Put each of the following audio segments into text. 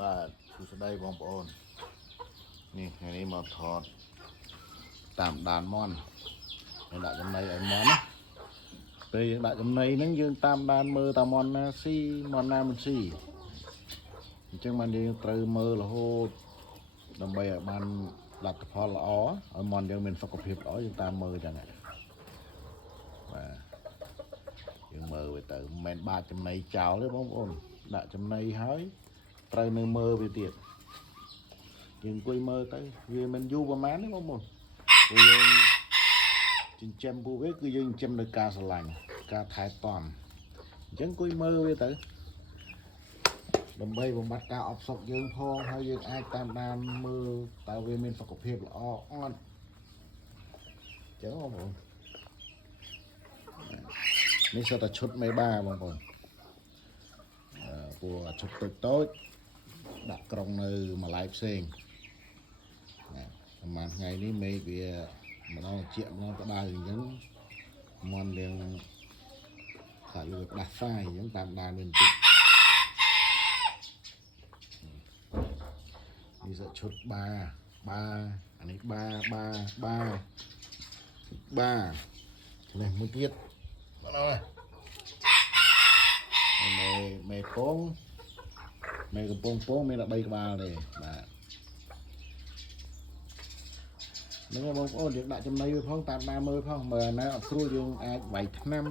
បាទសួស្តីបងប្អូននេះថ្ងៃនេះមកថតតាមដានមន់យើងដាក់ចំណីឲ្យមន់ណាពេលយើងដាក់ចំណីហ្នឹងយើងតាមដានមើលតាមន់ណាស៊ីមន់ណាមិនស៊ីអញ្ចឹងបានយើងត្រូវមើលរហូតដើម្បីឲ្យបានលទ្ធផលល្អឲ្យមន់យើងមានសុខភាពល្អយើងតាមមើលចឹងបាទយើងមើលវាទៅមិនមែនបាចចំណីចោលទេបងប្អូនដាក់ចំណីហើយត្រូវនៅមើលវាទៀតយើងអង្គុយមើលទៅវាមិនយូរប្រហែលទេបងប្អូនព្រោះយើងចិញ្ចឹមពួកវាគឺយើងចិញ្ចឹមដោយការស្រឡាញ់ការថែទាំអញ្ចឹងអង្គុយមើលវាទៅដើម្បីបំបត្តិការអបសុខយើងផងហើយយើងអាចតាមដានមើលតើវាមានសុខភាពល្អអត់អញ្ចឹងបងប្អូននេះសុទ្ធតែឈុតមេបាបងប្អូនពួកឈុតតូចដាក់ក្រុងនៅម្លាយផ្សេងប្រហែលថ្ងៃនេះមេឃវាម្ដងជាម្ដងក្តៅអញ្ចឹងមន់យើងខាត់លួចដាស់សាយអញ្ចឹងតាមដានវាបន្តិចនេះសឈុតបាអានេះបានេះមួយទៀតបងអើយមេពងមេកំពង់ពងមានតែ3ក្បាលទេបាទហ្នឹងបងប្អូនយើងដាក់ចំណីវាផងតាមដានមើលផងមើលណាអត់ស្រួលយើងអាចវាយថ្នាំ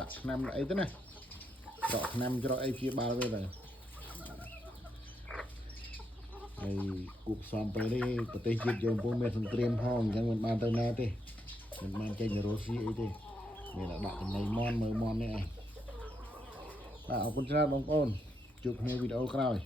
ដាក់ថ្នាំអីទៅណាច្រកថ្នាំច្រកអីព្យាបាលវាទៅហើយគូផ្សំពេលនេះប្រទេសជាតិយើងពុំមានសង្គ្រាមផងអញ្ចឹងមិនបានទៅណាទេមិនបានចេញទៅរុស្ស៊ីអីទេមានតែដាក់ចំណីមន់មើលមន់នេះឯងបាទអរគុណច្រើនបងប្អូនជួបគ្នាវីដេអូក្រោយ